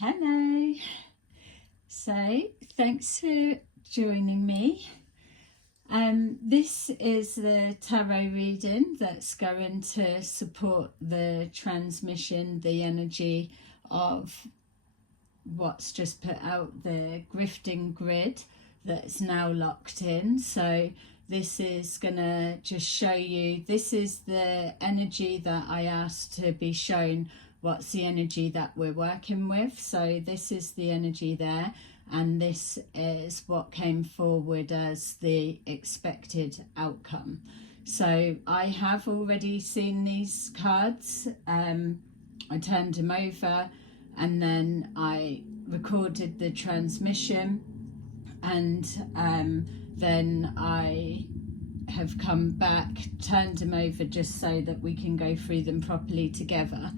Hello. So thanks for joining me. This is the tarot reading that's going to support the transmission, the energy of what's just put out, the Grifting Grid that's now locked in. So this is going to just show you, this is the energy that I asked to be shown. What's the energy that we're working with? So this is the energy there, and this is what came forward as the expected outcome. So I have already seen these cards. I turned them over and then I recorded the transmission, and then I have come back, turned them over just so that we can go through them properly together.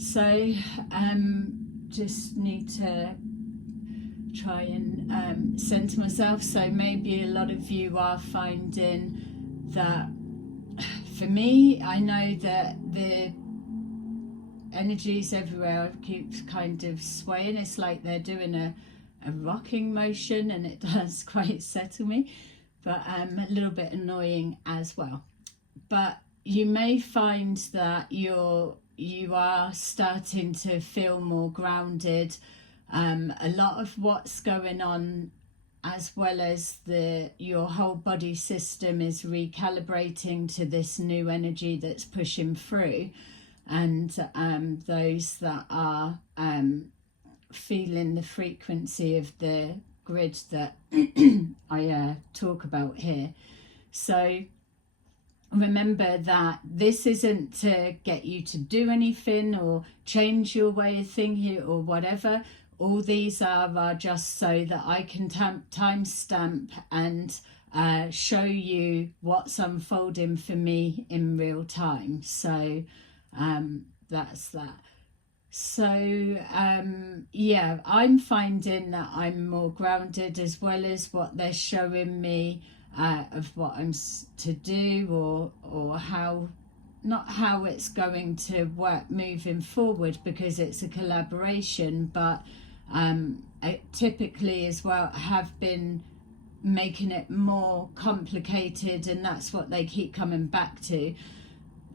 So just need to try and center myself. So maybe a lot of you are finding that, for me, I know that the energies everywhere keeps kind of swaying. It's like they're doing a rocking motion, and it does quite settle me, but a little bit annoying as well. But you may find that you are starting to feel more grounded. A lot of what's going on, as well as your whole body system, is recalibrating to this new energy that's pushing through. And those that are feeling the frequency of the grid that I talk about here. So remember that this isn't to get you to do anything or change your way of thinking or whatever. All these are just so that I can timestamp and show you what's unfolding for me in real time. So that's that. So yeah, I'm finding that I'm more grounded, as well as what they're showing me of what I'm to do, or how, not how it's going to work moving forward, because it's a collaboration, but I typically as well have been making it more complicated, and that's what they keep coming back to.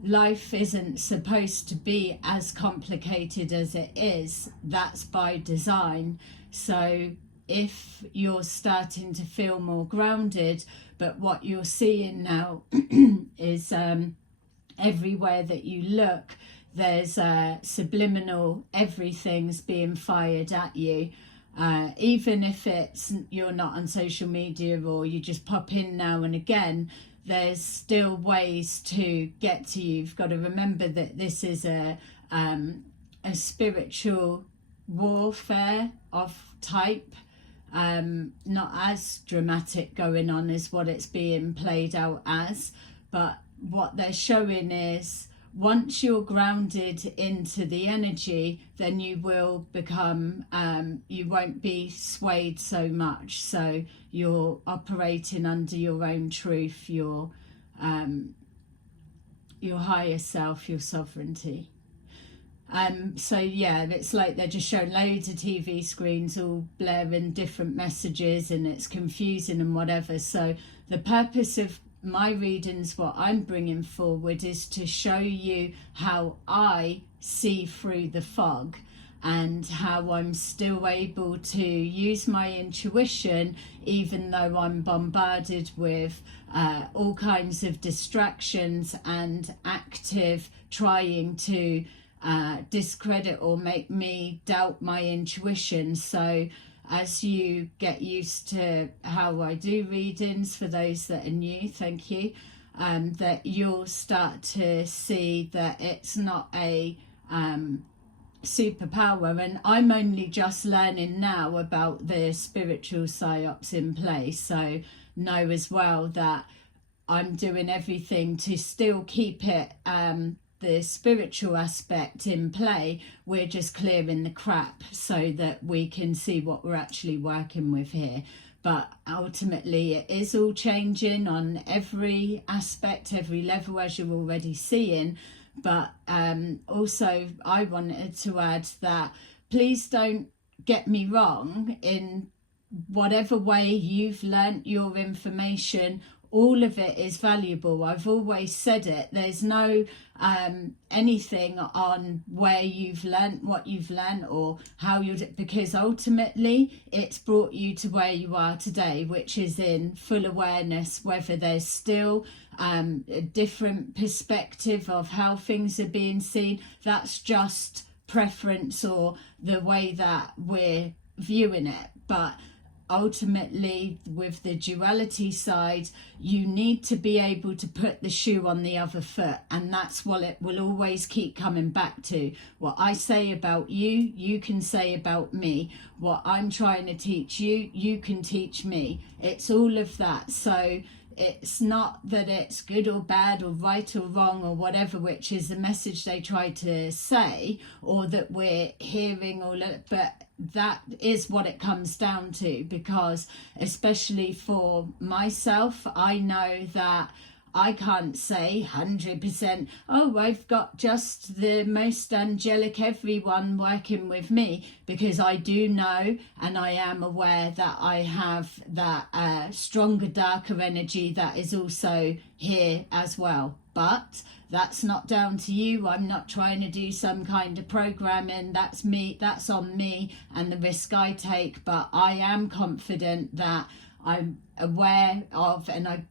Life isn't supposed to be as complicated as it is. That's by design. So if you're starting to feel more grounded, but what you're seeing now is everywhere that you look, there's subliminal, everything's being fired at you. Even if you're not on social media, or you just pop in now and again, there's still ways to get to you. You've got to remember that this is a spiritual warfare of type, not as dramatic going on as what it's being played out as, but what they're showing is, once you're grounded into the energy, then you will become, you won't be swayed so much. So you're operating under your own truth, your higher self, your sovereignty. So yeah, it's like they're just showing loads of TV screens all blaring different messages, and it's confusing and whatever. So the purpose of my readings, what I'm bringing forward, is to show you how I see through the fog, and how I'm still able to use my intuition, even though I'm bombarded with all kinds of distractions and active trying to discredit or make me doubt my intuition. So as you get used to how I do readings, for those that are new, thank you, that you'll start to see that it's not a superpower. And I'm only just learning now about the spiritual psyops in play. So know as well that I'm doing everything to still keep it the spiritual aspect in play. We're just clearing the crap so that we can see what we're actually working with here. But ultimately it is all changing on every aspect, every level, as you're already seeing. But also I wanted to add that please don't get me wrong, in whatever way you've learnt your information, all of it is valuable. I've always said it. There's no anything on where you've learnt what you've learnt or how you're, because ultimately it's brought you to where you are today, which is in full awareness. Whether there's still a different perspective of how things are being seen, that's just preference or the way that we're viewing it. But ultimately, with the duality side, you need to be able to put the shoe on the other foot, and that's what it will always keep coming back to. What I say about you, you can say about me. What I'm trying to teach you, you can teach me. It's all of that. So it's not that it's good or bad or right or wrong or whatever, which is the message they try to say, or that we're hearing all of it, but that is what it comes down to. Because especially for myself, I know that I can't say 100%, oh, I've got just the most angelic everyone working with me, because I do know and I am aware that I have that stronger, darker energy that is also here as well. But that's not down to you. I'm not trying to do some kind of programming. That's me, that's on me and the risk I take. But I am confident that I'm aware of, and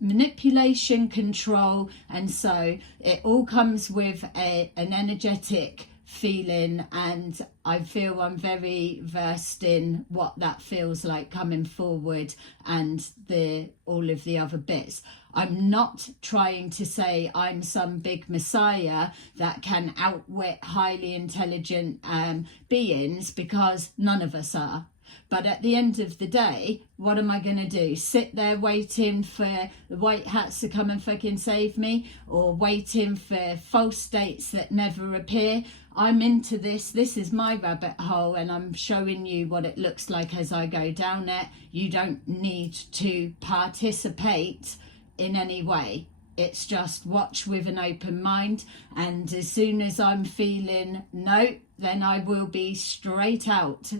manipulation, control, and so it all comes with an energetic feeling, and I feel I'm very versed in what that feels like coming forward and all of the other bits. I'm not trying to say I'm some big messiah that can outwit highly intelligent beings, because none of us are. But at the end of the day, what am I going to do? Sit there waiting for the white hats to come and fucking save me, or waiting for false states that never appear? I'm into this. This is my rabbit hole, and I'm showing you what it looks like as I go down it. You don't need to participate in any way. It's just watch with an open mind, and as soon as I'm feeling no, then I will be straight out.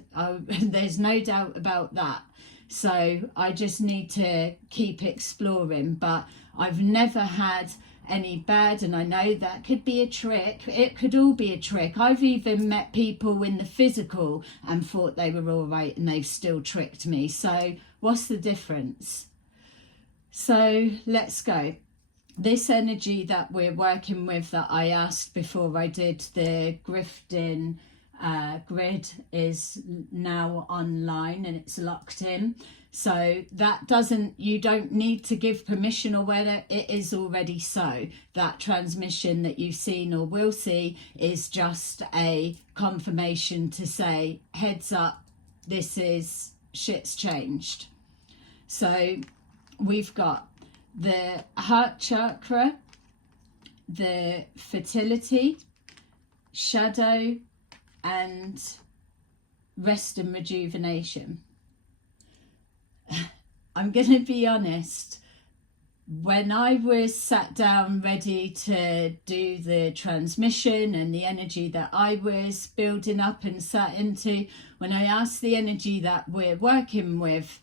There's no doubt about that. So I just need to keep exploring. But I've never had any bad, and I know that could be a trick. It could all be a trick. I've even met people in the physical and thought they were all right, and they've still tricked me. So what's the difference? So let's go. This energy that we're working with, that I asked before I did the Grifting Grid, is now online and it's locked in. So that you don't need to give permission, or whether it is already so. That transmission that you've seen or will see is just a confirmation to say, heads up, shit's changed. So we've got the heart chakra, the fertility, shadow, and rest and rejuvenation. I'm going to be honest, when I was sat down ready to do the transmission and the energy that I was building up and sat into, when I asked the energy that we're working with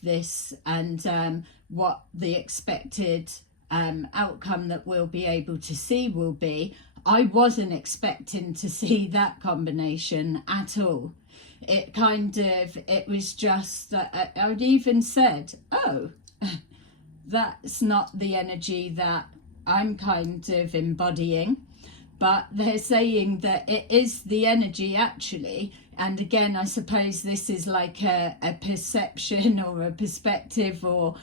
this, and what the expected outcome that we'll be able to see will be, I wasn't expecting to see that combination at all. It was just that I'd even said, oh, that's not the energy that I'm kind of embodying. But they're saying that it is the energy actually. And again, I suppose this is like a perception or a perspective, or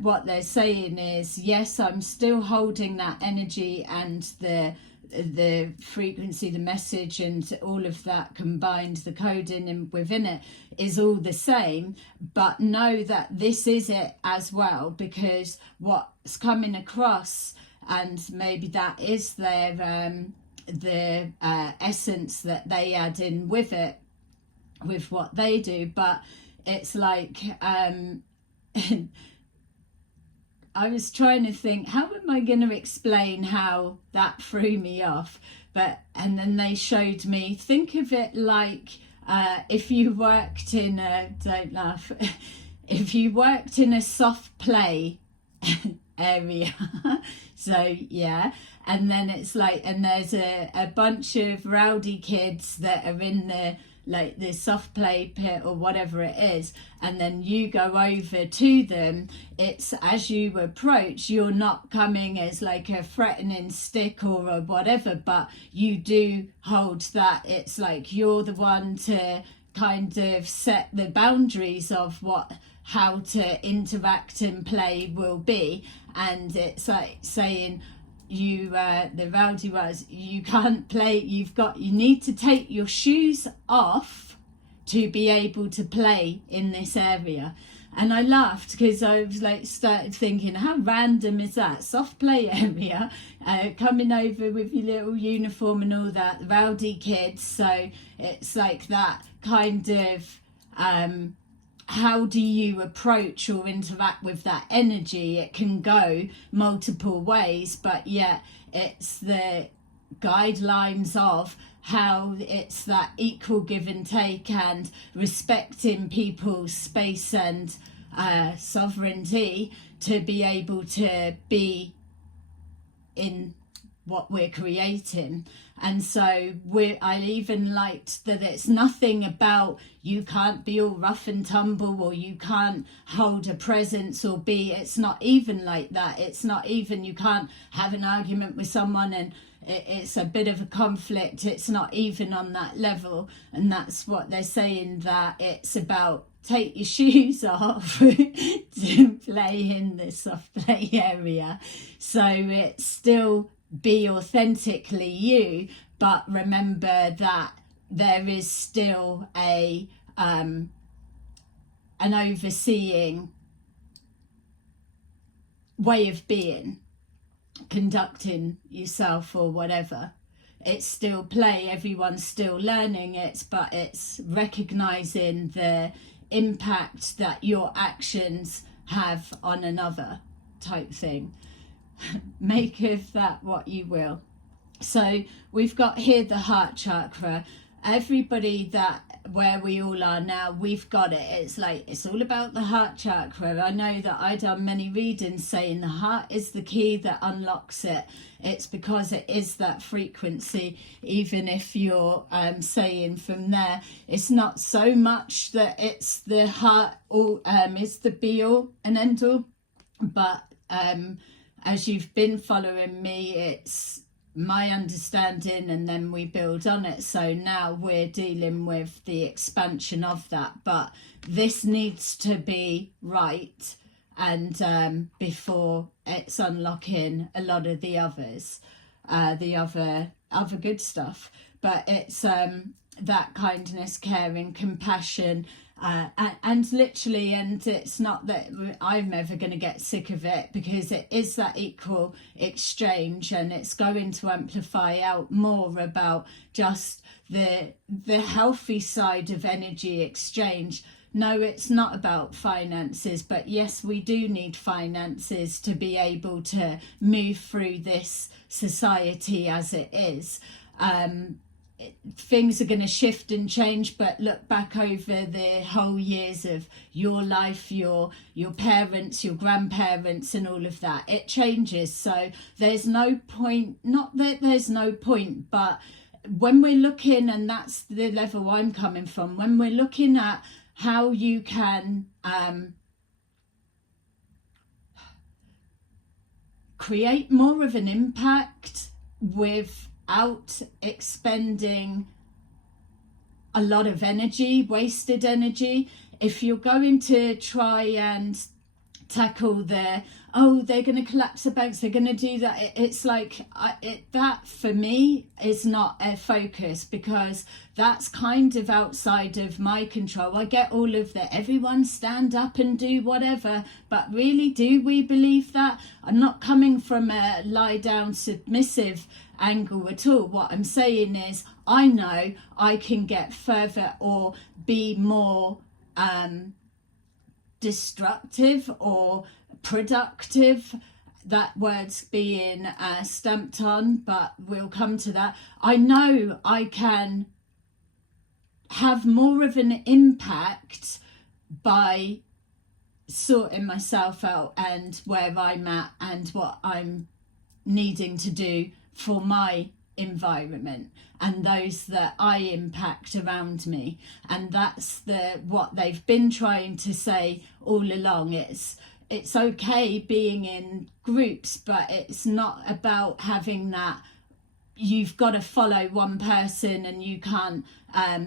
what they're saying is, yes, I'm still holding that energy, and the frequency, the message, and all of that combined, the coding and within it is all the same. But know that this is it as well, because what's coming across, and maybe that is their the essence that they add in with it, with what they do. But it's like I was trying to think, how am I going to explain how that threw me off? and then they showed me, think of it like if you worked in a, don't laugh, if you worked in a soft play area. So yeah, and then it's like, and there's a bunch of rowdy kids that are in the soft play pit or whatever it is, and then you go over to them. It's as you approach, you're not coming as like a threatening stick or a whatever, but you do hold that it's like you're the one to kind of set the boundaries of how to interact and play will be. And it's like saying, you the rowdy was, you can't play, you need to take your shoes off to be able to play in this area. And I laughed because I was like, started thinking, how random is that? Soft play area, coming over with your little uniform and all that, rowdy kids. So it's like that kind of how do you approach or interact with that energy? It can go multiple ways, but yet it's the guidelines of how it's that equal give and take and respecting people's space and sovereignty to be able to be in what we're creating. And so I even liked that it's nothing about you can't be all rough and tumble or you can't hold a presence or be, it's not even like that. It's not even, you can't have an argument with someone and it's a bit of a conflict. It's not even on that level. And that's what they're saying, that it's about take your shoes off to play in the soft play area. So it's still be authentically you, but remember that there is still an overseeing way of being, conducting yourself or whatever. It's still play, everyone's still learning it, but it's recognizing the impact that your actions have on another type thing. Make of that what you will. So we've got here the heart chakra. Everybody that where we all are now, we've got it. It's like it's all about the heart chakra. I know that I done many readings saying the heart is the key that unlocks it. It's because it is that frequency. Even if you're saying from there, it's not so much that it's the heart or is the be all and end all, but as you've been following me, it's my understanding and then we build on it. So now we're dealing with the expansion of that, but this needs to be right and before it's unlocking a lot of the others, the other good stuff. But it's that kindness, caring, compassion, and literally, and it's not that I'm ever going to get sick of it, because it is that equal exchange, and it's going to amplify out more about just the healthy side of energy exchange. No, it's not about finances, but yes, we do need finances to be able to move through this society as it is. Things are going to shift and change, but look back over the whole years of your life, your parents, your grandparents and all of that, it changes. So there's no point, not that there's no point, but when we're looking, and that's the level I'm coming from, when we're looking at how you can create more of an impact without expending a lot of energy, wasted energy. If you're going to try and tackle they're going to collapse the banks, they're going to do that, it's like that for me is not a focus, because that's kind of outside of my control. I get all of the everyone stand up and do whatever, but really, do we believe that? I'm not coming from a lie down submissive angle at all. What I'm saying is I know I can get further or be more destructive or productive that word's being stamped on, but we'll come to that. I know I can have more of an impact by sorting myself out and where I'm at and what I'm needing to do for my environment and those that I impact around me. And that's what they've been trying to say all along. It's okay being in groups, but it's not about having that you've got to follow one person and you can't,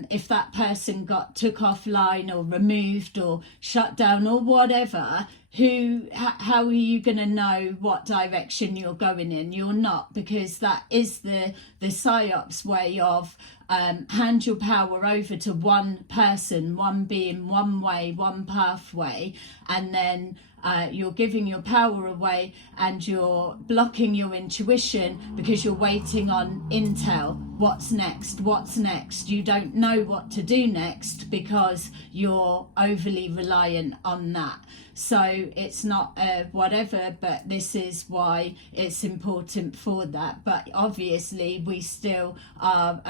if that person took offline or removed or shut down or whatever, how are you going to know what direction you're going in? You're not, because that is the psyops way of hand your power over to one person, one being, one way, one pathway, and then you're giving your power away and you're blocking your intuition because you're waiting on intel. What's next? You don't know what to do next because you're overly reliant on that. So it's not whatever, but this is why it's important for that. But obviously we still are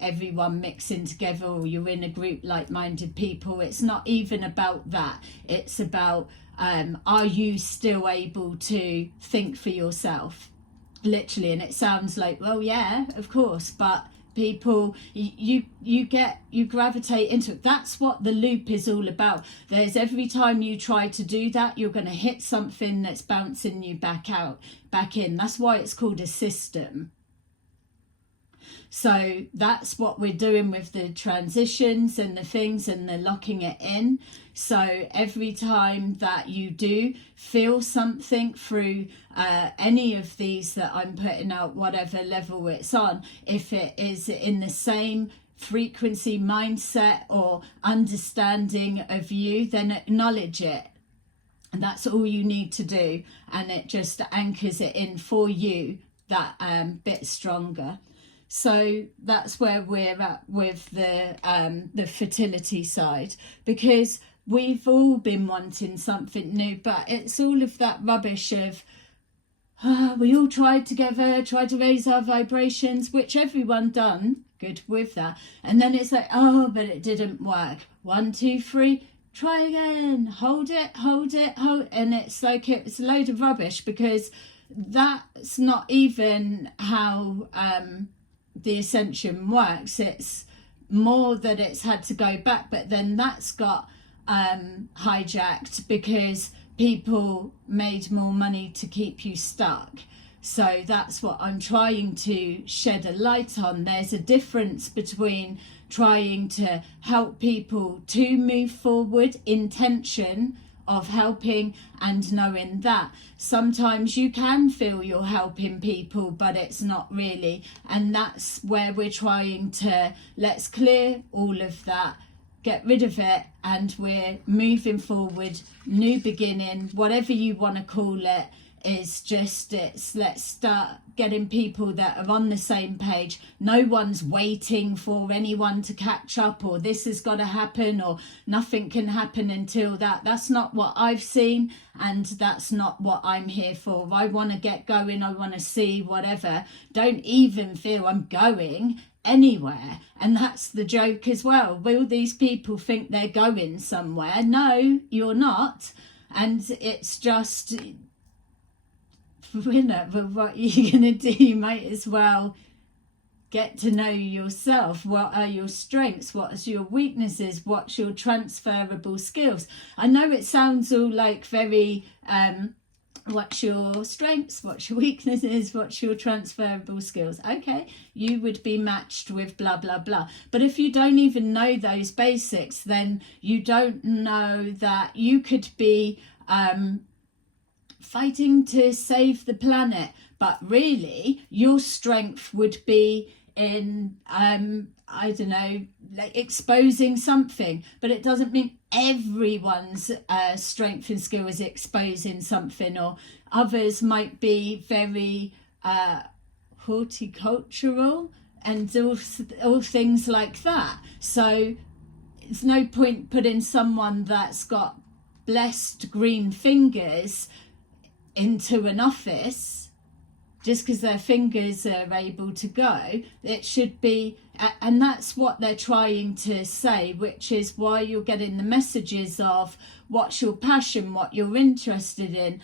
everyone mixing together, or you're in a group like-minded people. It's not even about that. It's about are you still able to think for yourself, literally? And it sounds like, well, yeah, of course, but people, you gravitate into it. That's what the loop is all about. There's every time you try to do that, you're going to hit something that's bouncing you back in. That's why it's called a system. So that's what we're doing with the transitions and the things and the locking it in. So every time that you do feel something through any of these that I'm putting out, whatever level it's on, if it is in the same frequency, mindset or understanding of you, then acknowledge it. And that's all you need to do. And it just anchors it in for you that bit stronger. So that's where we're at with the fertility side, because we've all been wanting something new, but it's all of that rubbish of we all tried to raise our vibrations, which everyone done good with that, and then it's like, oh, but it didn't work. 1, 2, 3, try again, hold it, and it's like it's a load of rubbish, because that's not even how the ascension works. It's more that it's had to go back, but then that's got hijacked because people made more money to keep you stuck. So that's what I'm trying to shed a light on. There's a difference between trying to help people to move forward, intention of helping, and knowing that sometimes you can feel you're helping people, but it's not really. And that's where we're trying to, let's clear all of that, get rid of it, and we're moving forward, new beginning, whatever you want to call it. Is just, let's start getting people that are on the same page. No one's waiting for anyone to catch up, or this has got to happen, or nothing can happen until that. That's not what I've seen, and that's not what I'm here for. I want to get going, I want to see whatever. Don't even feel I'm going anywhere. And that's the joke as well. Will these people think they're going somewhere? No, you're not. And it's just, but what you're going to do, you might as well get to know yourself. What are your strengths? What's your weaknesses? What's your transferable skills? I know it sounds all like very, what's your strengths? What's your weaknesses? What's your transferable skills? Okay, you would be matched with blah, blah, blah. But if you don't even know those basics, then you don't know that you could be fighting to save the planet, but really your strength would be in I don't know, like exposing something. But it doesn't mean everyone's strength and skill is exposing something, or others might be very horticultural and all things like that. So it's no point putting someone that's got blessed green fingers into an office, just because their fingers are able to go, it should be, and that's what they're trying to say, which is why you're getting the messages of what's your passion, what you're interested in,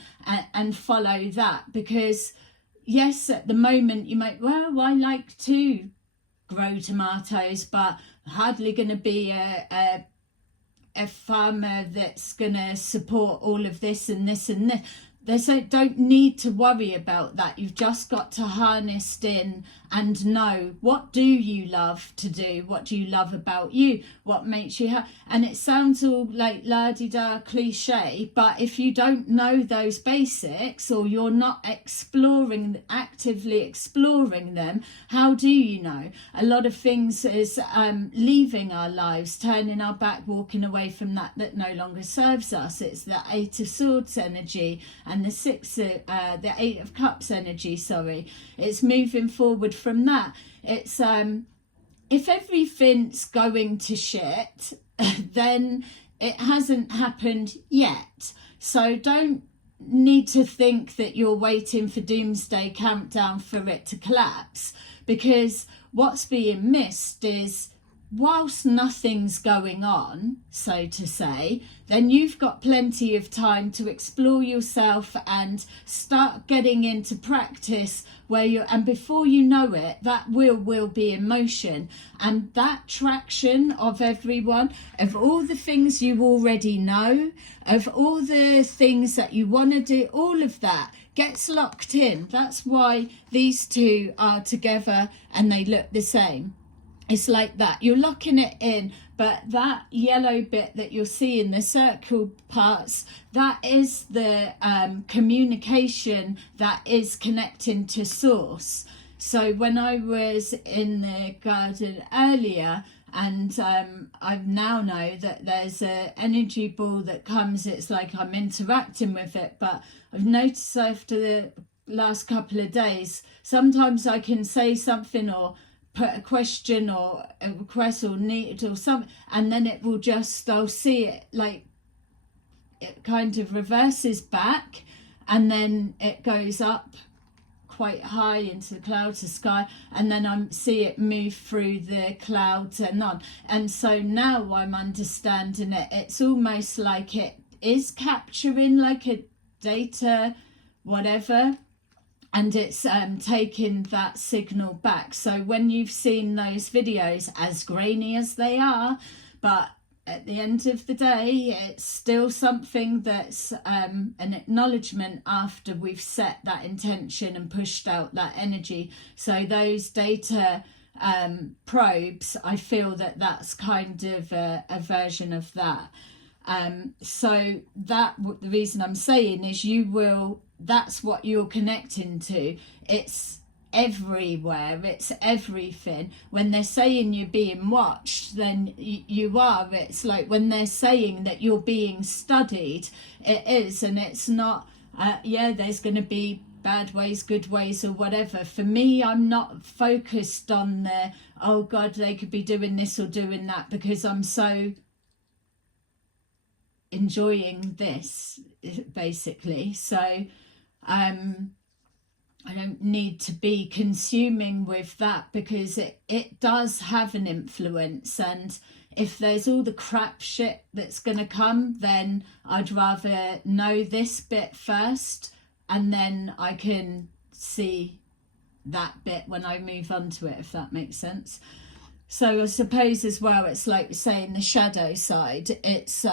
and follow that. Because yes, at the moment you might, well, I like to grow tomatoes, but hardly going to be a farmer that's going to support all of this and this and this. They don't need to worry about that. You've just got to harness in and know, what do you love to do? What do you love about you? What makes you happy? And it sounds all like la-di-da cliche, but if you don't know those basics, or you're not actively exploring them, how do you know? A lot of things is leaving our lives, turning our back, walking away from that no longer serves us. It's the Eight of Swords energy and the Eight of Cups energy, sorry. It's moving forward from that. It's if everything's going to shit, then it hasn't happened yet. So don't need to think that you're waiting for doomsday countdown for it to collapse, because what's being missed is, whilst nothing's going on, so to say, then you've got plenty of time to explore yourself and start getting into practice where you're, and before you know it, that will be in motion. And that traction of everyone, of all the things you already know, of all the things that you want to do, all of that gets locked in. That's why these two are together and they look the same. It's like that. You're locking it in, but that yellow bit that you're seeing, the circle parts, that is the communication that is connecting to source. So when I was in the garden earlier, and I now know that there's an energy ball that comes, it's like I'm interacting with it, but I've noticed after the last couple of days, sometimes I can say something or put a question or a request or need or something, and then it will just, I'll see it like it kind of reverses back, and then it goes up quite high into the clouds, the sky, and then I see it move through the clouds and on. And so now I'm understanding it. It's almost like it is capturing like a data whatever, and it's taking that signal back. So when you've seen those videos, as grainy as they are, but at the end of the day, it's still something that's an acknowledgement after we've set that intention and pushed out that energy. So those data probes, I feel that that's kind of a version of that. So that, the reason I'm saying is that's what you're connecting to. It's everywhere, it's everything. When they're saying you're being watched, then you are. It's like when they're saying that you're being studied, it is. And it's not there's going to be bad ways, good ways, or whatever. For me, I'm not focused on the, oh God, they could be doing this or doing that, because I'm so enjoying this, basically. So I don't need to be consuming with that, because it does have an influence. And if there's all the crap shit that's going to come, then I'd rather know this bit first, and then I can see that bit when I move on to it, if that makes sense. So I suppose as well, it's like saying the shadow side. It's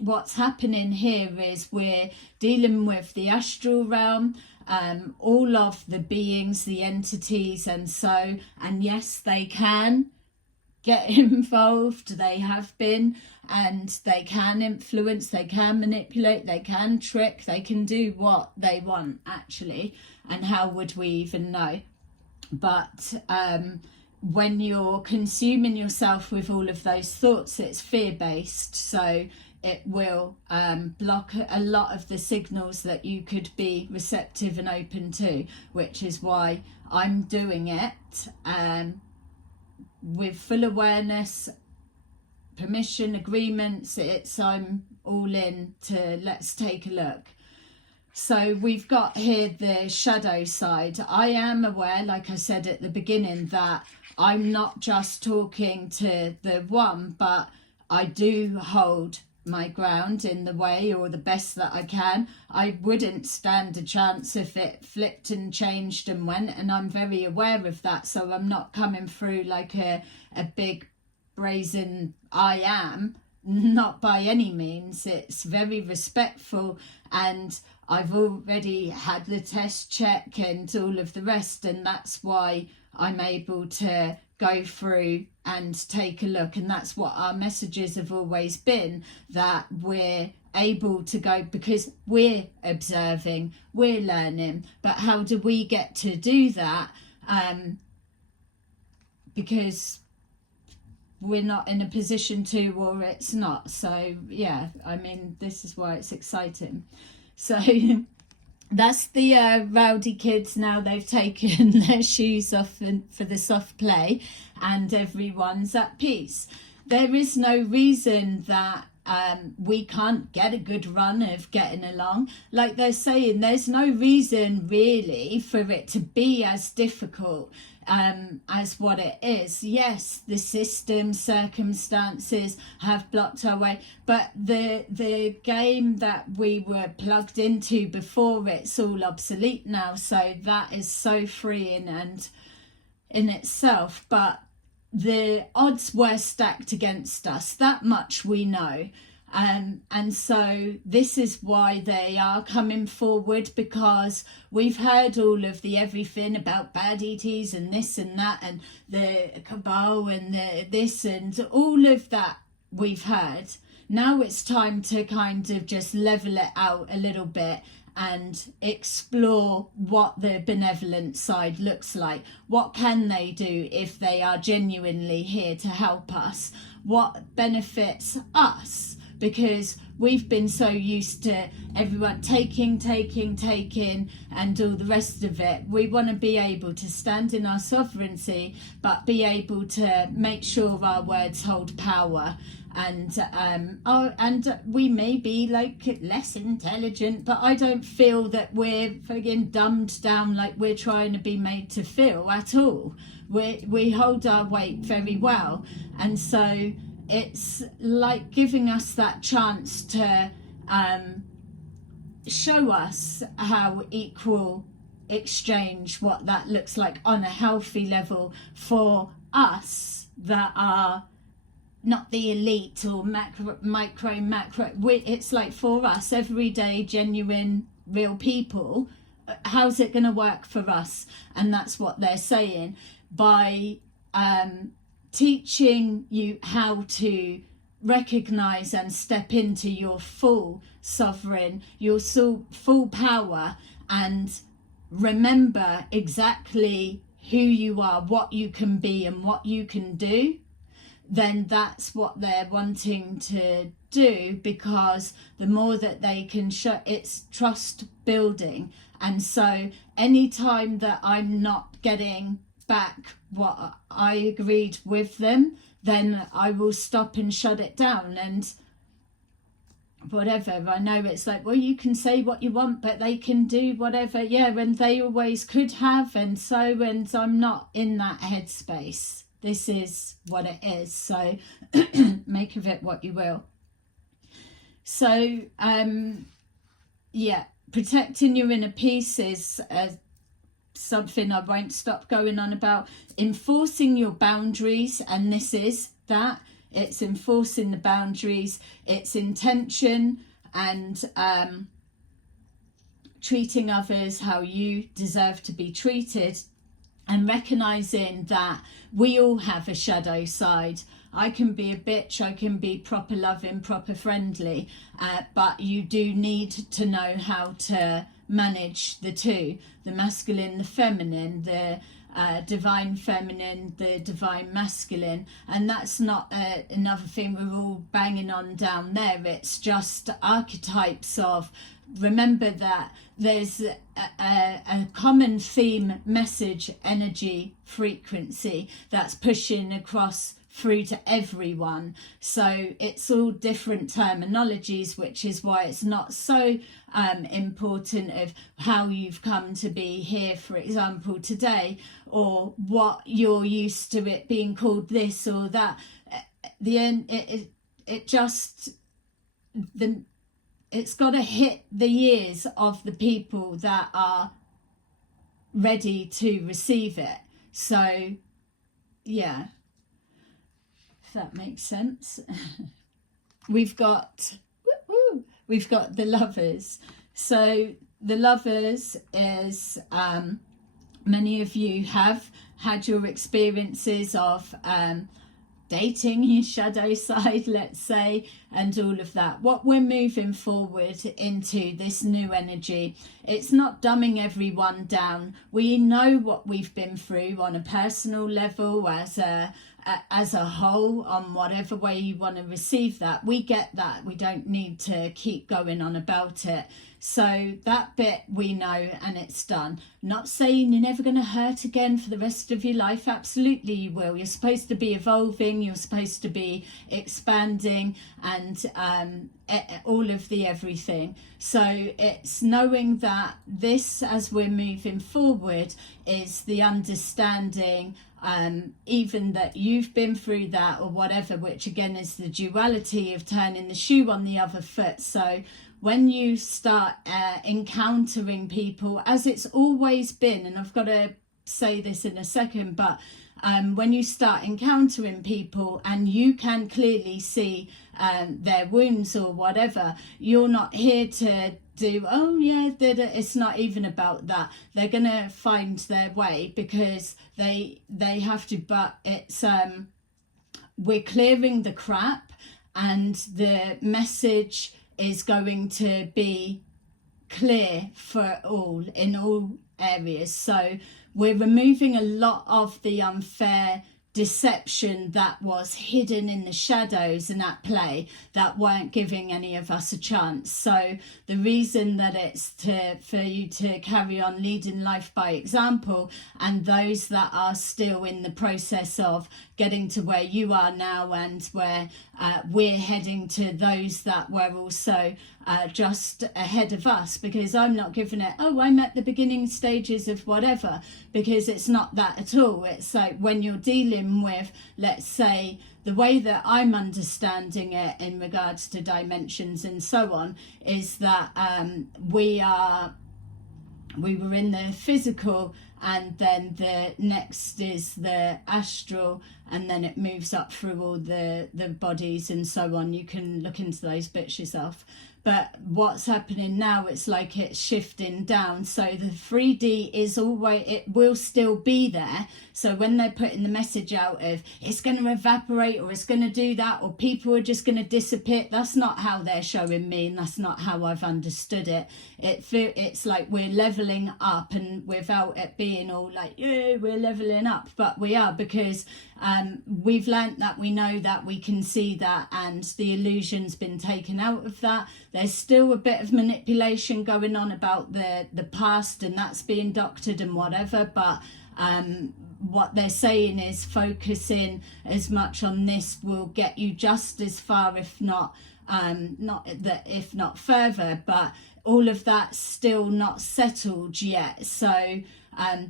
what's happening here is we're dealing with the astral realm, all of the beings, the entities, and yes, they can get involved. They have been, and they can influence, they can manipulate, they can trick, they can do what they want, actually. And how would we even know? But when you're consuming yourself with all of those thoughts, it's fear-based, so it will block a lot of the signals that you could be receptive and open to, which is why I'm doing it with full awareness, permission, agreements. I'm all in to let's take a look. So we've got here the shadow side. I am aware, like I said at the beginning, that I'm not just talking to the one, but I do hold my ground in the way, or the best that I can. I wouldn't stand a chance if it flipped and changed and went, and I'm very aware of that. So I'm not coming through like a big brazen I am, not by any means. It's very respectful, and I've already had the test check and all of the rest, and that's why I'm able to go through and take a look. And that's what our messages have always been, that we're able to go because we're observing, we're learning. But how do we get to do that? Because we're not in a position to, or it's not. So yeah, I mean, this is why it's exciting. So that's the rowdy kids. Now they've taken their shoes off for the soft play, and everyone's at peace. There is no reason that we can't get a good run of getting along. Like they're saying, there's no reason really for it to be as difficult as what it is. Yes, the system, circumstances have blocked our way, but the game that we were plugged into before, it's all obsolete now. So that is so freeing and in itself. But the odds were stacked against us, that much we know. And so this is why they are coming forward, because we've heard all of the everything about bad ETs and this and that and the cabal and the this and all of that we've heard. Now it's time to kind of just level it out a little bit and explore what the benevolent side looks like. What can they do if they are genuinely here to help us? What benefits us? Because we've been so used to everyone taking and all the rest of it. We want to be able to stand in our sovereignty, but be able to make sure our words hold power. And we may be like less intelligent, but I don't feel that we're friggin' dumbed down like we're trying to be made to feel at all. We hold our weight very well, and so it's like giving us that chance to show us how equal exchange, what that looks like on a healthy level for us that are not the elite or macro. It's like for us, everyday, genuine, real people. How's it going to work for us? And that's what they're saying by teaching you how to recognize and step into your full sovereign, your full power, and remember exactly who you are, what you can be and what you can do. Then that's what they're wanting to do, because the more that they can show, it's trust building. And so anytime that I'm not getting back what I agreed with them, then I will stop and shut it down and whatever. I know it's like, well, you can say what you want, but they can do whatever. Yeah, and they always could have, and so, and I'm not in that headspace. This is what it is, so make of it what you will. So yeah, protecting your inner peace is something I won't stop going on about. Enforcing your boundaries, and this is that. It's enforcing the boundaries, it's intention, and treating others how you deserve to be treated, and recognizing that we all have a shadow side. I can be a bitch, I can be proper loving, proper friendly, but you do need to know how to manage the two, the masculine, the feminine, the divine feminine, the divine masculine. And that's not another thing we're all banging on down there. It's just archetypes of, remember that there's a common theme, message, energy, frequency that's pushing across through to everyone. So it's all different terminologies, which is why it's not so important of how you've come to be here, for example, today, or what you're used to it being called this or that. The end, it just, it's got to hit the ears of the people that are ready to receive it. So yeah, if that makes sense. we've got the Lovers. So the Lovers is, many of you have had your experiences of dating your shadow side, let's say, and all of that. What we're moving forward into this new energy, it's not dumbing everyone down. We know what we've been through on a personal level, as a whole, on whatever way you want to receive that. We get that. We don't need to keep going on about it. So that bit we know, and it's done. Not saying you're never going to hurt again for the rest of your life. Absolutely you will. You're supposed to be evolving. You're supposed to be expanding, and all of the everything. So it's knowing that this, as we're moving forward, is the understanding, even that you've been through that or whatever, which again is the duality of turning the shoe on the other foot. So when you start encountering people, as it's always been, and I've got to say this in a second, but when you start encountering people and you can clearly see their wounds or whatever, you're not here to do, oh yeah, it's not even about that. They're gonna find their way, because they have to, but it's we're clearing the crap, and the message is going to be clear for all, in all areas. So we're removing a lot of the unfair deception that was hidden in the shadows and at play, that weren't giving any of us a chance. So the reason that it's for you to carry on leading life by example, and those that are still in the process of getting to where you are now, and where we're heading to those that were also just ahead of us, because I'm not giving it, oh, I'm at the beginning stages of whatever, because it's not that at all. It's like when you're dealing with, let's say, the way that I'm understanding it in regards to dimensions and so on, is that we were in the physical, and then the next is the astral, and then it moves up through all the bodies and so on. You can look into those bits yourself. But what's happening now, it's like it's shifting down. So the 3D is always, it will still be there. So when they're putting the message out of it's going to evaporate, or it's going to do that, or people are just going to disappear, that's not how they're showing me, and that's not how I've understood it. It's like we're leveling up, and without it being all like, yeah, we're leveling up, but we are, because we've learnt that, we know that, we can see that, and the illusion's been taken out of that. There's still a bit of manipulation going on about the past, and that's being doctored and whatever, but what they're saying is focusing as much on this will get you just as far, if not further, but all of that's still not settled yet. So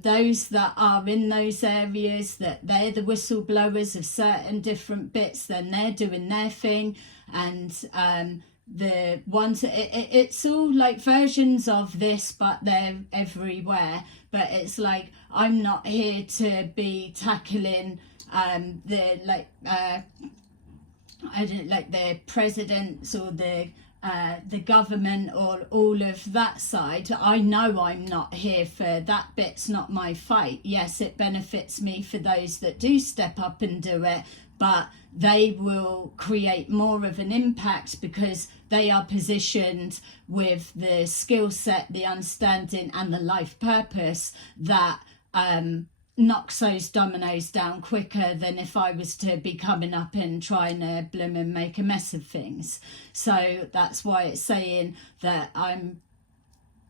those that are in those areas, that they're the whistleblowers of certain different bits, then they're doing their thing, and the ones, it's all like versions of this, but they're everywhere. But it's like, I'm not here to be tackling the the presidents or the government or all of that side. I know I'm not here for that. Bit's not my fight. Yes, it benefits me for those that do step up and do it, but they will create more of an impact because they are positioned with the skill set, the understanding and the life purpose that knocks those dominoes down quicker than if I was to be coming up and trying to bloom and make a mess of things. So that's why it's saying that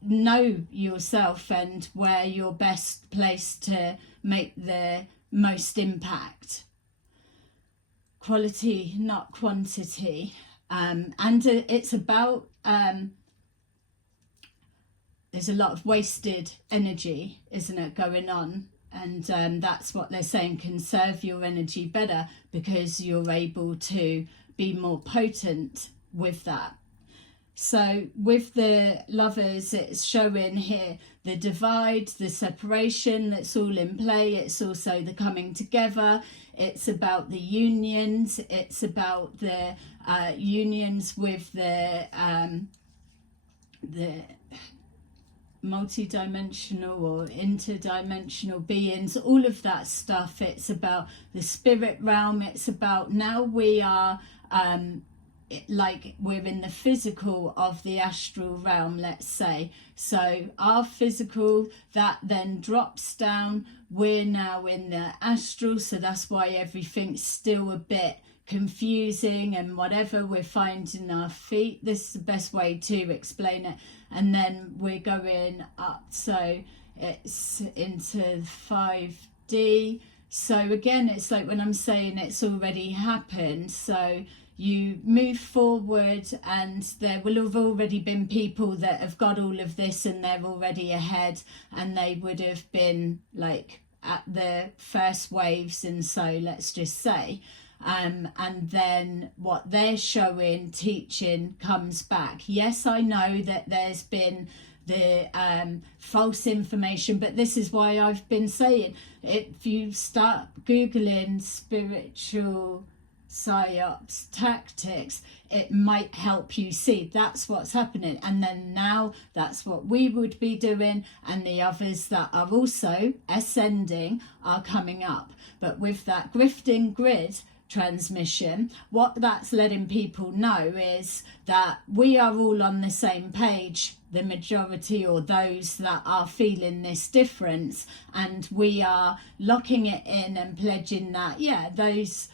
know yourself and where you're best placed to make the most impact. quality, not quantity. And it's about there's a lot of wasted energy, isn't it, going on? And that's what they're saying, conserve your energy better, because you're able to be more potent with that. So with the lovers, it's showing here the divide, the separation that's all in play. It's also the coming together. It's about the unions. It's about the unions with the multi-dimensional or interdimensional beings, all of that stuff. It's about the spirit realm. It's about now we are like we're in the physical of the astral realm, let's say. So our physical, that then drops down, we're now in the astral, so that's why everything's still a bit confusing and whatever, we're finding our feet. This is the best way to explain it. And then we're going up, so it's into 5D. So again, it's like when I'm saying it's already happened, so you move forward and there will have already been people that have got all of this and they're already ahead, and they would have been like at the first waves, and so let's just say and then what they're showing, teaching, comes back. Yes, I know that there's been the false information, but this is why I've been saying, if you start googling spiritual psyops tactics, it might help you see that's what's happening. And then now that's what we would be doing, and the others that are also ascending are coming up. But with that grifting grid transmission, what that's letting people know is that we are all on the same page, the majority, or those that are feeling this difference, and we are locking it in and pledging that, yeah, those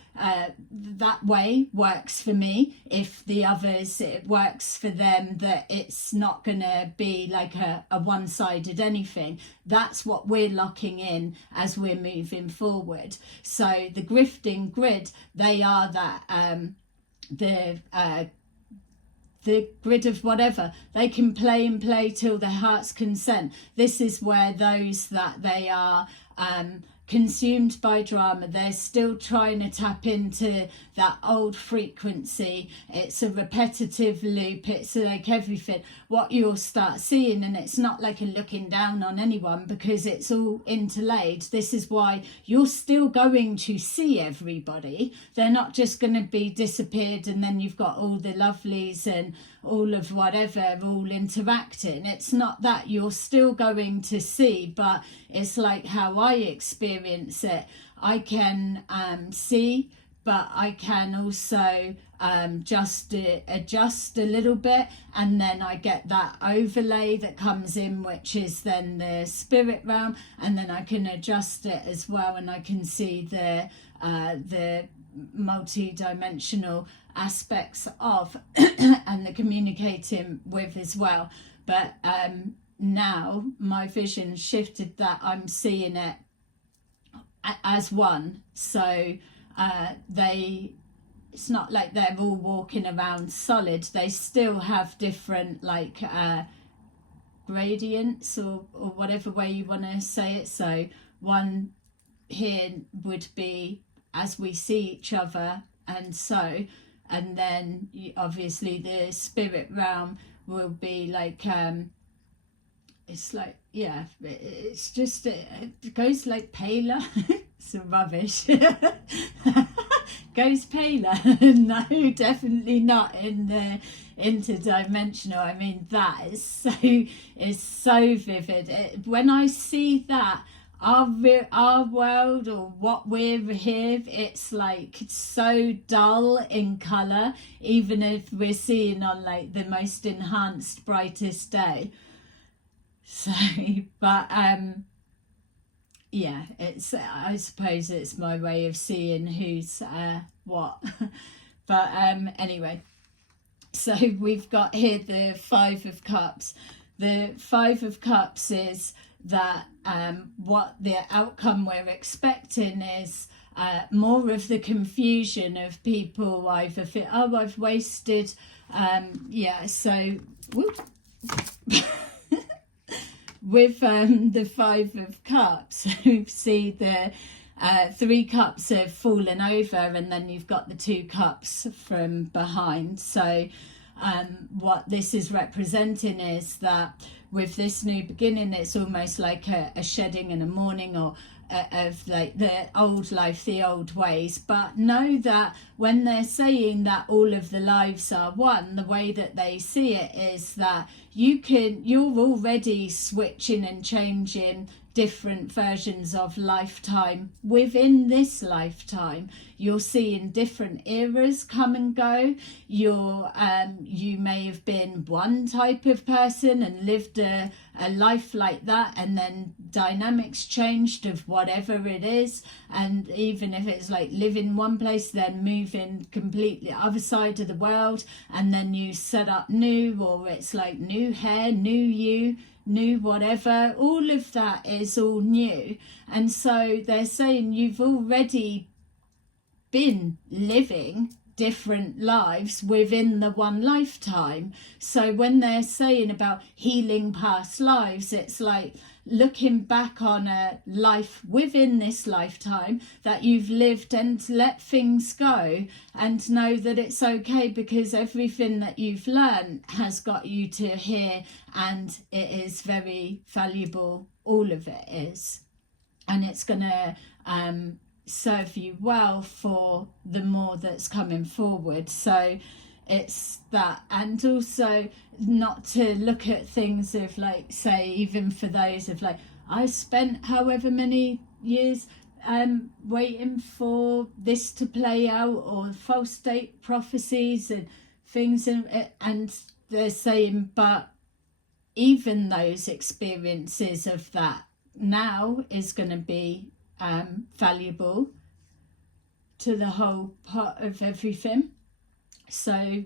that way works for me. If the others, it works for them, that it's not going to be like a one-sided anything. That's what we're locking in as we're moving forward. So the grifting grid, they are that the grid of whatever. They can play and play till their heart's consent. This is where those that they are consumed by drama, they're still trying to tap into that old frequency. It's a repetitive loop. It's like everything, what you'll start seeing, and it's not like a looking down on anyone, because it's all interlaid. This is why you're still going to see everybody. They're not just going to be disappeared and then you've got all the lovelies and all of whatever all interacting. It's not that. You're still going to see, but it's like how I experience it. I can see, but I can also just adjust a little bit, and then I get that overlay that comes in, which is then the spirit realm, and then I can adjust it as well, and I can see the multi-dimensional aspects of and the communicating with as well. But now my vision shifted, that I'm seeing it as one. So it's not like they're all walking around solid. They still have different like gradients or whatever way you want to say it. So one here would be as we see each other, and so, and then obviously the spirit realm will be like it's like, yeah, it's just it goes like paler. Some rubbish. Goes paler. No, definitely not in the interdimensional. I mean, that is so vivid. When I see that, our world, or what we're here, it's like so dull in colour, even if we're seeing on like the most enhanced, brightest day. So, but yeah, it's, I suppose it's my way of seeing who's what. But anyway, so we've got here the Five of Cups. The Five of Cups is that what the outcome we're expecting is more of the confusion of people either feel, oh, I've wasted, so whoop. With the Five of Cups, you see the 3 cups have fallen over, and then you've got the 2 cups from behind. So what this is representing is that with this new beginning, it's almost like a shedding and a mourning, or of like the old life, the old ways. But know that when they're saying that all of the lives are one, the way that they see it is that you're already switching and changing different versions of lifetime within this lifetime. You're seeing different eras come and go. You may have been one type of person and lived a life like that, and then dynamics changed of whatever it is. And even if it's like living one place, then moving completely other side of the world, and then you set up new, or it's like new hair, new you, new whatever, all of that is all new. And so they're saying you've already been living different lives within the one lifetime. So when they're saying about healing past lives, it's like looking back on a life within this lifetime that you've lived, and let things go and know that it's okay, because everything that you've learned has got you to here, and it is very valuable. All of it is, and it's gonna serve you well for the more that's coming forward. So it's that. And also not to look at things of like, say, even for those of like, I spent however many years waiting for this to play out, or false state prophecies and things, and they're saying, but even those experiences of that now is going to be valuable to the whole part of everything. So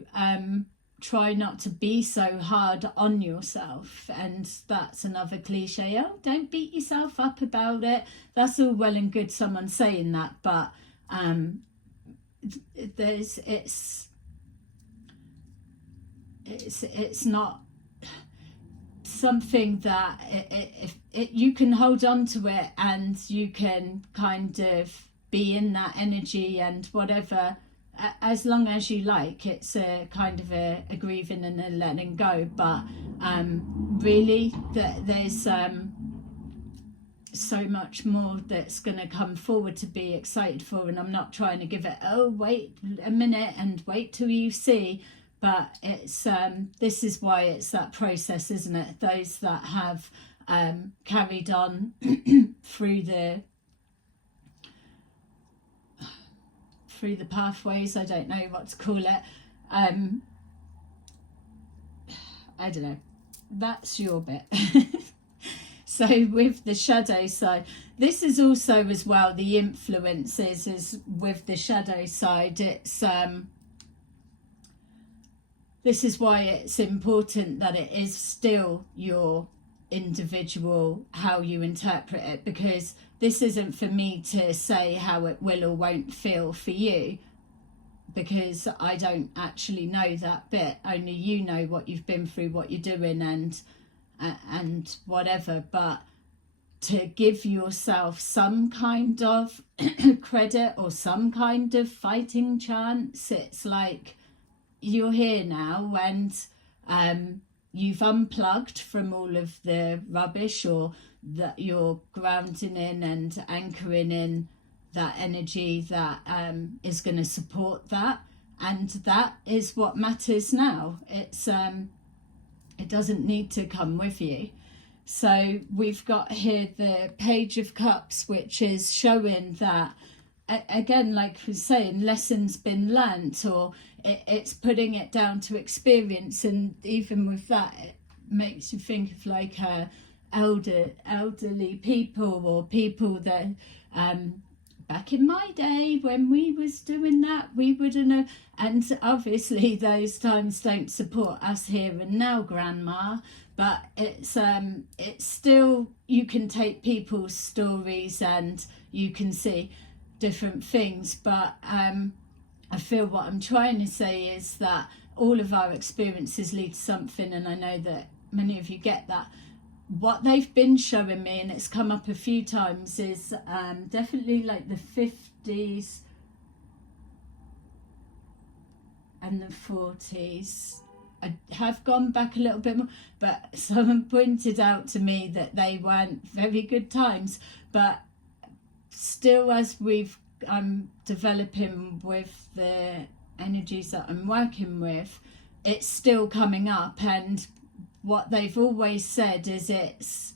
try not to be so hard on yourself. And that's another cliche, oh, don't beat yourself up about it. That's all well and good, someone saying that, but it's not something that you can hold on to it, and you can kind of be in that energy and whatever, as long as you like. It's a kind of a grieving and a letting go, but really there's so much more that's going to come forward to be excited for. And I'm not trying to give it, oh, wait a minute and wait till you see. But it's this is why it's that process, isn't it? Those that have carried on through the pathways, I don't know what to call it. I don't know. That's your bit. So with the shadow side, this is also as well the influences is with the shadow side. It's this is why it's important that it is still your individual, how you interpret it, because this isn't for me to say how it will or won't feel for you, because I don't actually know that bit. Only you know what you've been through, what you're doing, and whatever. But to give yourself some kind of credit or some kind of fighting chance, it's like, you're here now, and you've unplugged from all of the rubbish, or that you're grounding in and anchoring in that energy that is going to support that, and that is what matters now. It's it doesn't need to come with you. So we've got here the Page of Cups, which is showing that, again, like we're saying, lessons been learnt, or it's putting it down to experience. And even with that, it makes you think of like elderly people, or people that back in my day when we was doing that, we wouldn't have. And obviously those times don't support us here and now, Grandma. But it's still, you can take people's stories and you can see. different things, but I feel what I'm trying to say is that all of our experiences lead to something, and I know that many of you get that. What they've been showing me, and it's come up a few times, is definitely like the 50s and the 40s. I have gone back a little bit more, but someone pointed out to me that they weren't very good times, but still, as I'm developing with the energies that I'm working with, it's still coming up. And what they've always said is it's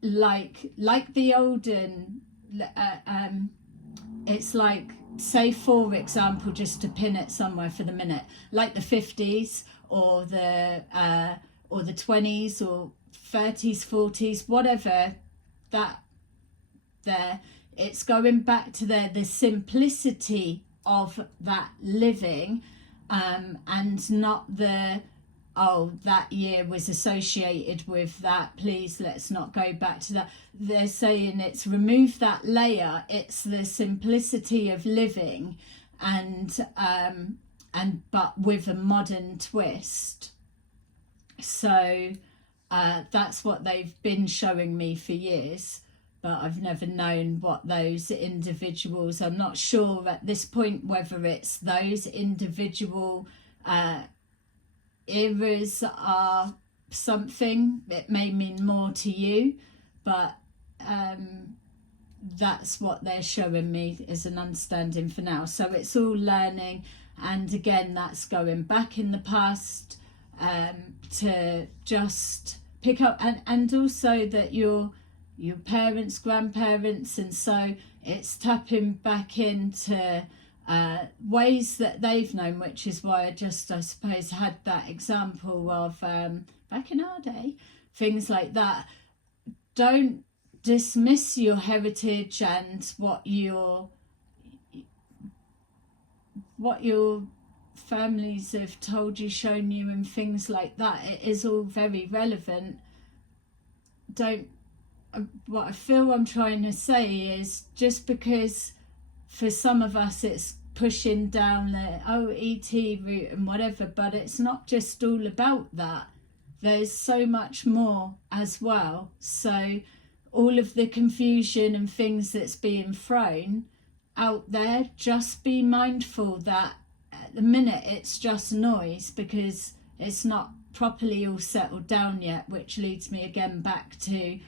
like the olden, it's like, say for example, just to pin it somewhere for the minute, like the 50s or the 20s or 30s, 40s, whatever, that there, it's going back to the simplicity of that living, and not the, oh, that year was associated with that, please let's not go back to that. They're saying it's remove that layer, it's the simplicity of living, and but with a modern twist. So that's what they've been showing me for years, but I've never known what those individuals, I'm not sure at this point whether it's those individual eras are something. It may mean more to you, but that's what they're showing me as an understanding for now. So it's all learning, and again, that's going back in the past, to just pick up, and also that your parents, grandparents, and so it's tapping back into ways that they've known, which is why I suppose had that example of back in our day, things like that. Don't dismiss your heritage and what your families have told you, shown you, and things like that. It is all very relevant. What I feel I'm trying to say is, just because for some of us it's pushing down the ET route and whatever, but it's not just all about that. There's so much more as well. So all of the confusion and things that's being thrown out there, just be mindful that at the minute it's just noise, because it's not properly all settled down yet, which leads me again back to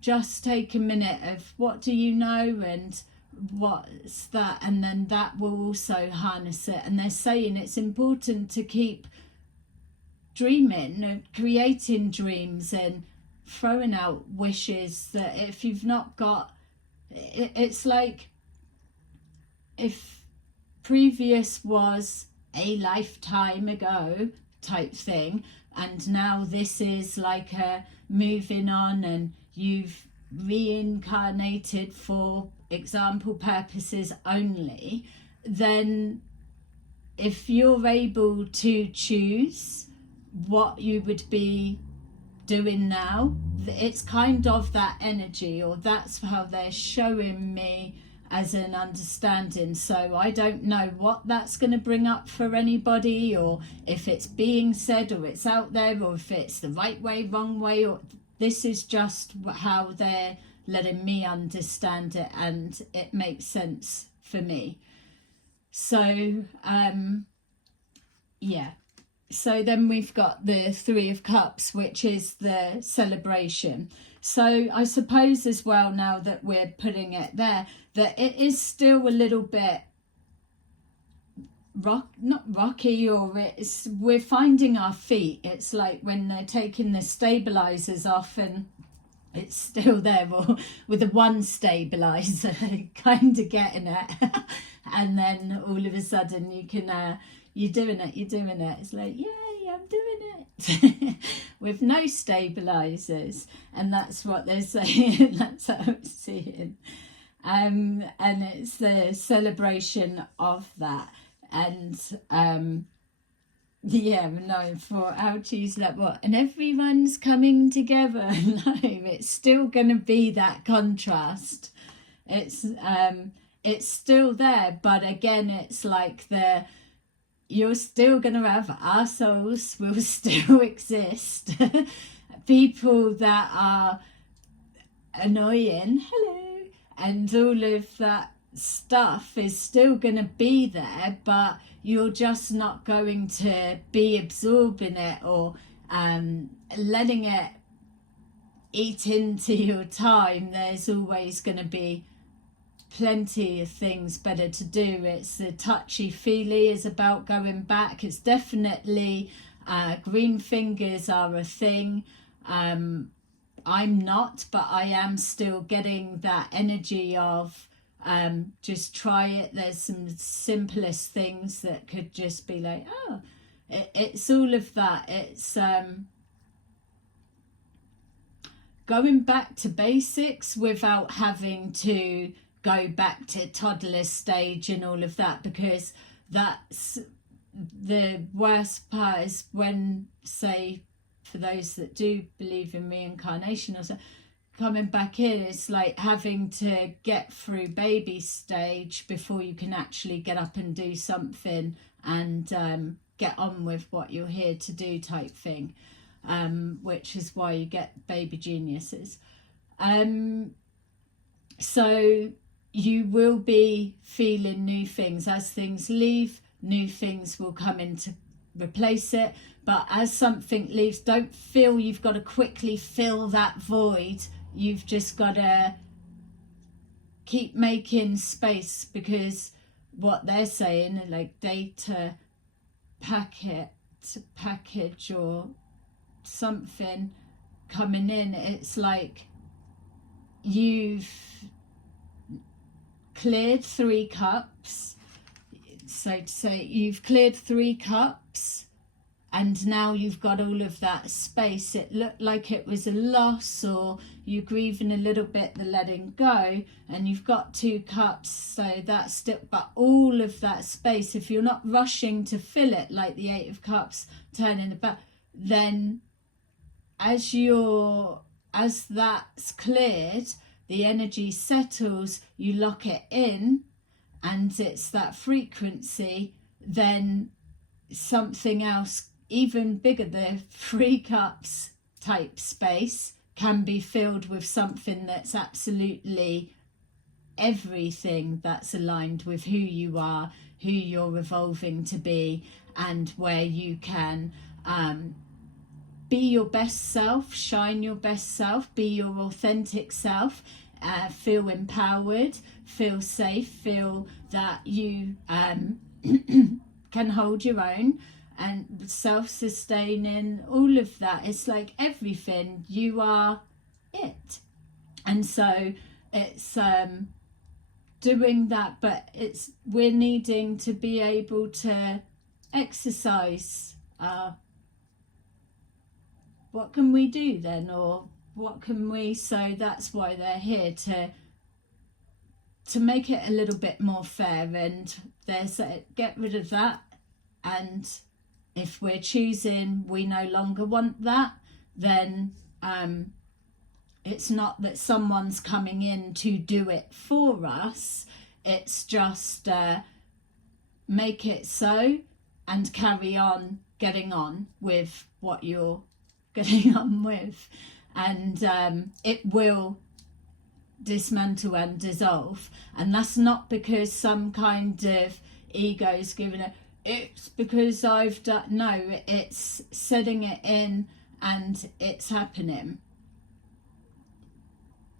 just take a minute of what do you know and what's that, and then that will also harness it. And they're saying it's important to keep dreaming and creating dreams and throwing out wishes, that if you've not got it's like if previous was a lifetime ago type thing, and now this is like a moving on, and you've reincarnated for example purposes only, then if you're able to choose what you would be doing now, it's kind of that energy, or that's how they're showing me as an understanding. So I don't know what that's going to bring up for anybody, or if it's being said, or it's out there, or if it's the right way, wrong way, or this is just how they're letting me understand it, and it makes sense for me. So yeah, so then we've got the Three of Cups, which is the celebration. So I suppose as well, now that we're putting it there, that it is still a little bit not rocky, or we're finding our feet. It's like when they're taking the stabilizers off and it's still there, or with the one stabilizer kind of getting it and then all of a sudden you can you're doing it, it's like, yay, I'm doing it with no stabilizers. And that's what they're saying. That's how I'm seeing. And it's the celebration of that. And yeah, no, for ouchies, like what, and everyone's coming together. No, it's still going to be that contrast. It's still there, but again, it's like you're still going to have, our souls will still exist. People that are annoying, hello, and all of that stuff is still going to be there, but you're just not going to be absorbing it or letting it eat into your time. There's always going to be plenty of things better to do. It's the touchy-feely is about going back. It's definitely green fingers are a thing. I'm not, but I am still getting that energy of just try it. There's some simplest things that could just be like, oh, it's all of that. It's going back to basics without having to go back to toddler stage and all of that, because that's the worst part. Is when, say, for those that do believe in reincarnation or so, coming back in, it's like having to get through baby stage before you can actually get up and do something and get on with what you're here to do type thing, which is why you get baby geniuses. So you will be feeling new things. As things leave, new things will come in to replace it. But as something leaves, don't feel you've got to quickly fill that void. You've just got to keep making space, because what they're saying, like data package or something coming in, it's like you've cleared 3 cups, so to say. You've cleared 3 cups, and now you've got all of that space. It looked like it was a loss, or you're grieving a little bit the letting go, and you've got 2 cups, so that's still, but all of that space, if you're not rushing to fill it like the 8 of cups turning about, then as that's cleared, the energy settles, you lock it in, and it's that frequency, then something else even bigger, the 3 cups type space, can be filled with something that's absolutely everything that's aligned with who you are, who you're evolving to be, and where you can be your best self, shine your best self, be your authentic self, feel empowered, feel safe, feel that you can hold your own, and self-sustaining, all of that. It's like everything, you are it. And so it's doing that, but we're needing to be able to exercise. What can we do then, or what can we? So that's why they're here, to make it a little bit more fair, and there's get rid of that. And if we're choosing we no longer want that, then it's not that someone's coming in to do it for us. It's just make it so, and carry on getting on with what you're getting on with, and it will dismantle and dissolve. And that's not because some kind of ego's given it, it's because I've done, no, it's setting it in and it's happening.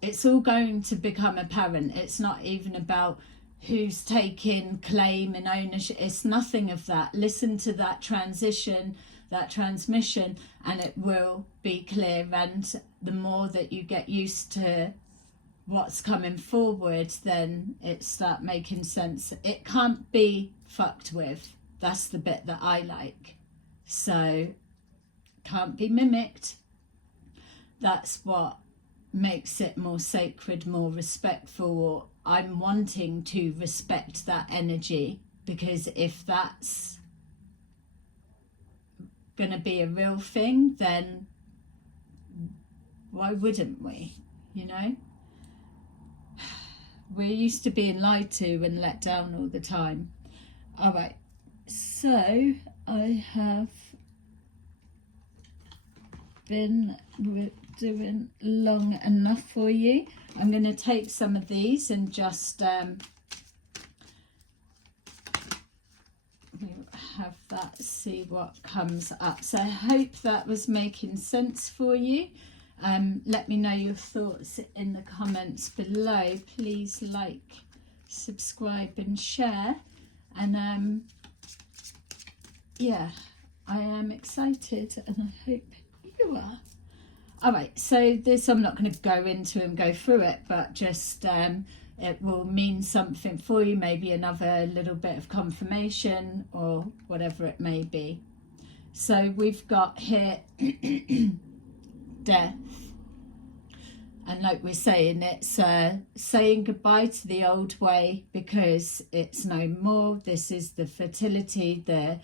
It's all going to become apparent. It's not even about who's taking claim and ownership. It's nothing of that. Listen to that transmission, and it will be clear. And the more that you get used to what's coming forward, then it start making sense. It can't be fucked with. That's the bit that I like. So can't be mimicked. That's what makes it more sacred, more respectful, or I'm wanting to respect that energy, because if that's going to be a real thing, then why wouldn't we, you know? we're used to being lied to and let down all the time. All right, so I have been doing long enough for you. I'm going to take some of these and just have that, see what comes up. So I hope that was making sense for you. Let me know your thoughts in the comments below. Please like, subscribe and share. And yeah, I am excited and I hope you are. All right, so this I'm not going to go into and go through it, but just it will mean something for you, maybe another little bit of confirmation or whatever it may be. So we've got here death, and like we're saying, it's saying goodbye to the old way because it's no more. This is the fertility, the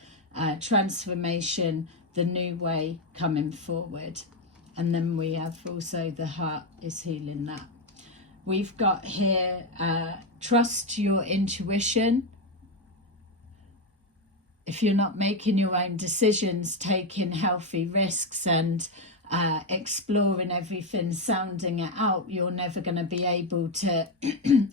transformation, the new way coming forward. And then we have also the heart is healing that. We've got here trust your intuition. If you're not making your own decisions, taking healthy risks and exploring everything, sounding it out, you're never going to be able to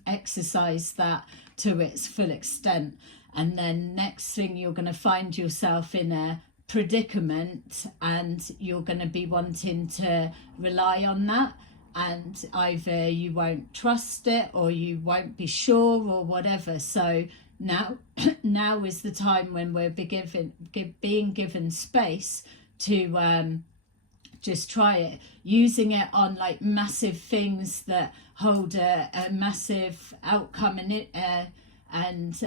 exercise that to its full extent. And then next thing, you're going to find yourself in a predicament and you're going to be wanting to rely on that, and either you won't trust it or you won't be sure or whatever. So now is the time when we're being given space to just try it, using it on like massive things that hold a massive outcome in it, and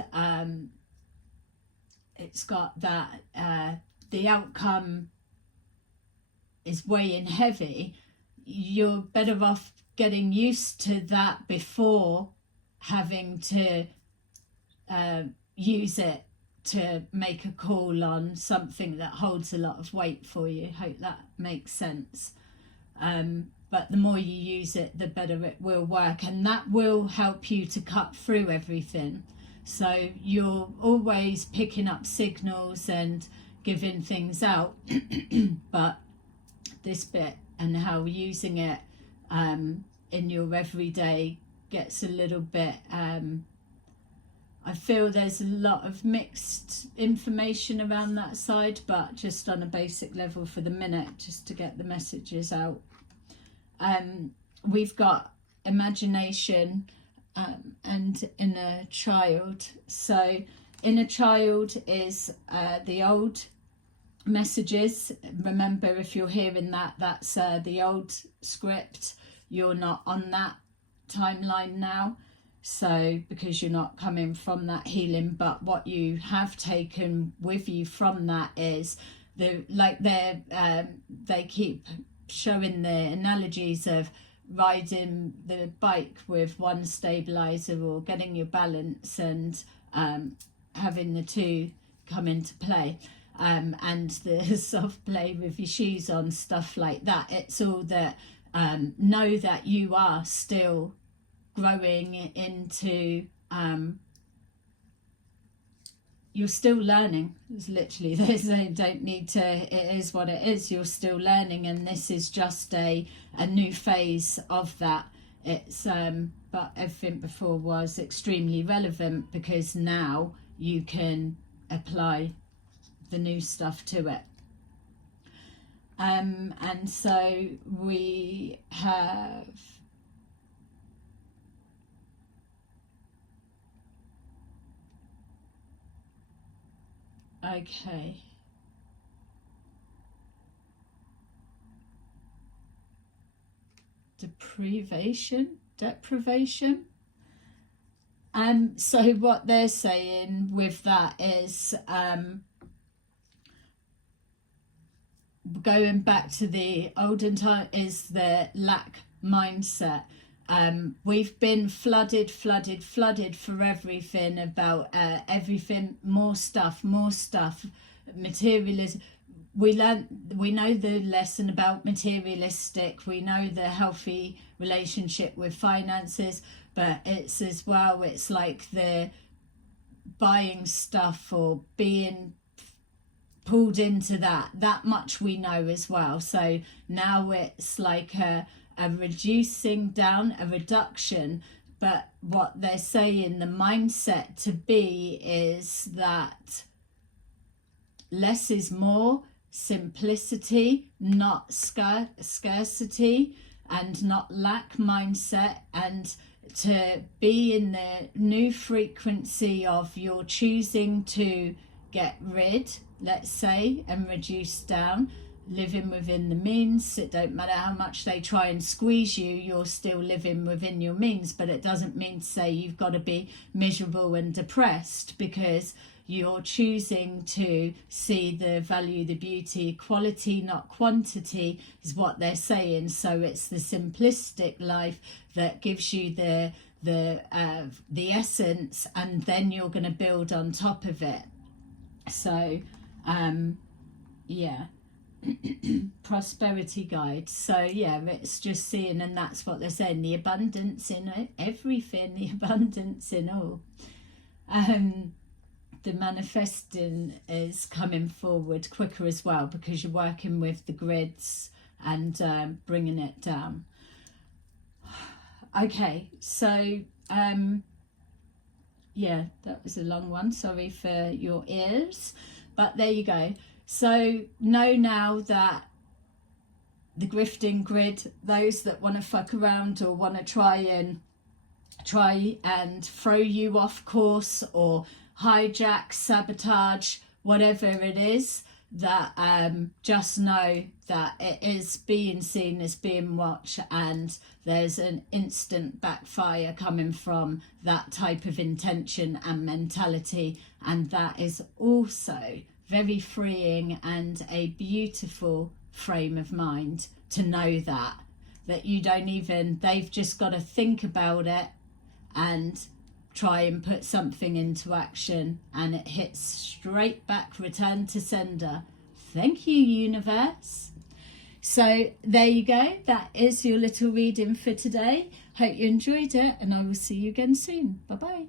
it's got that the outcome is weighing heavy. You're better off getting used to that before having to use it to make a call on something that holds a lot of weight for you. Hope that makes sense. But the more you use it, the better it will work, and that will help you to cut through everything. So you're always picking up signals and giving things out, but this bit and how using it in your everyday gets a little bit I feel there's a lot of mixed information around that side, but just on a basic level for the minute, just to get the messages out. We've got imagination and inner child. So inner child is the old messages. Remember, if you're hearing that, that's the old script. You're not on that timeline now, so because you're not coming from that healing. But what you have taken with you from that is they keep showing the analogies of riding the bike with one stabilizer or getting your balance and having the two come into play, and the soft play with your shoes on, stuff like that. It's all that know that you are still growing into you're still learning. It's literally, don't need to, it is what it is. You're still learning, and this is just a new phase of that. It's but everything before was extremely relevant because now you can apply the new stuff to it. And so we have okay. Deprivation. So what they're saying with that is going back to the olden time is the lack mindset. We've been flooded for everything, about everything, more stuff, materialism. We know the lesson about materialistic, we know the healthy relationship with finances, but it's as well, it's like the buying stuff or being pulled into that much we know as well. So now it's like a reducing down, a reduction, but what they're saying the mindset to be is that less is more, simplicity, not scarcity, and not lack mindset, and to be in the new frequency of you're choosing to get rid, let's say, and reduce down, living within the means. It don't matter how much they try and squeeze you, you're still living within your means, but it doesn't mean to say you've got to be miserable and depressed, because you're choosing to see the value, the beauty, quality, not quantity, is what they're saying. So it's the simplistic life that gives you the essence, and then you're going to build on top of it. So yeah. Prosperity guide. So yeah, it's just seeing, and that's what they're saying, the abundance in everything, the abundance in all. The manifesting is coming forward quicker as well, because you're working with the grids and bringing it down. Okay, so yeah, that was a long one, sorry for your ears, but there you go. So know now that the grifting grid, those that want to fuck around or want to try and throw you off course or hijack, sabotage, whatever it is, that just know that it is being seen as being watched, and there's an instant backfire coming from that type of intention and mentality, and that is also very freeing and a beautiful frame of mind to know that you don't even, they've just got to think about it and try and put something into action, and it hits straight back, return to sender. Thank you, universe. So there you go, that is your little reading for today. Hope you enjoyed it, and I will see you again soon. Bye bye.